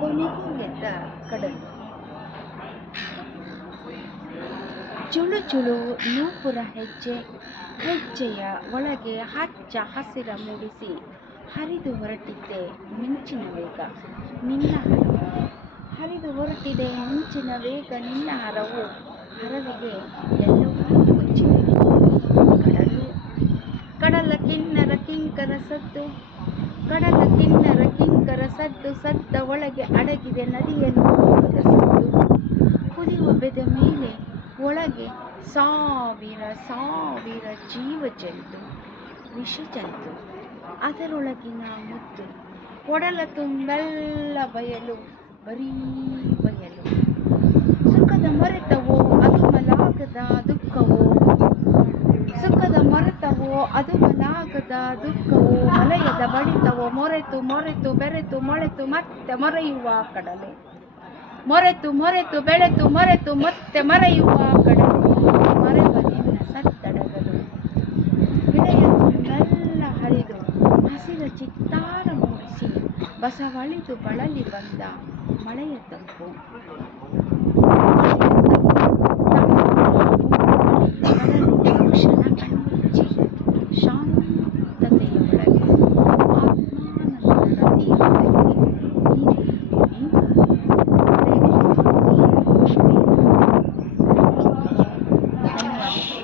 ಕೊನೆಗೂ ಎದ್ದ ಕಡಲು. ಚುಳು ಚುಳು ನೂಪುರ ಹೆಜ್ಜೆಯ ಒಳಗೆ ಹಚ್ಚ ಹಸಿರ ಮೂಡಿಸಿ ಹರಿದು ಹೊರಟಿದ್ದೆ ಮಿಂಚಿನ ವೇಗ ನಿನ್ನ ಹರವು. ಹರಿದು ಹೊರಟಿದೆ ಮಿಂಚಿನ ವೇಗ ನಿನ್ನ ಹರವು. ಹರವಿಗೆ ಎಲ್ಲವೂ ಮುಚ್ಚಿದೆ. ಕಡಲು ಕಡಲ ಕಿನ್ನರ ಕಿಂಕರ ಸದ್ದು. ಕಡಲ ಕಿನ್ನರ ಕಿಂಕರ ಸದ್ದು. ಸದ್ದ ಒಳಗೆ ಅಡಗಿದೆ ನದಿಯಲ್ಲಿ ಮೋಡದ ಸದ್ದು. ಕುದಿಯುವ ಬೆದ ಮೇಲೆ ಒಳಗೆ ಸಾವಿರ ಸಾವಿರ ಜೀವ ಜಂತು, ವಿಷ ಜಂತು, ಅದರೊಳಗಿನ ಮುದ್ದು. ಒಡಲ ತುಂಬೆಲ್ಲ ಬಯಲು, ಬರೀ ಬಯಲು. ಸುಖದ ಮರೆತವೋ ಅದು ಮಲಾಗದ ದುಃಖವೋ. ಸುಖದ ಮರೆತವೋ ಅದು ಮಲಾಗದ ದುಃಖವೋ. ಮಲಯದ ಬಡಿತವೋ ಮೊರೆತು ಮೊರೆತು ಬೆರೆತು ಮೊಳೆತು ಮತ್ತೆ ಮರೆಯುವ ಕಡಲೆ. ಮೊರೆತು ಮೊರೆತು ಬೆಳೆತು ಮರೆತು ಮತ್ತೆ ಮರೆಯುವ ಕಡಲು. ಮರೆವ ನಿನ್ನ ಸದ್ದಡಗಲು. ಗಿಳೆಯ ತುಂಬೆಲ್ಲ ಹರಿದು ಹಸಿರ ಚಿತ್ತಾರ ಮೂಡಿಸಿ ಬಸವಳಿದು ಬಳಲಿ ಬಂದ ಮಳೆಯ ತಂಪು.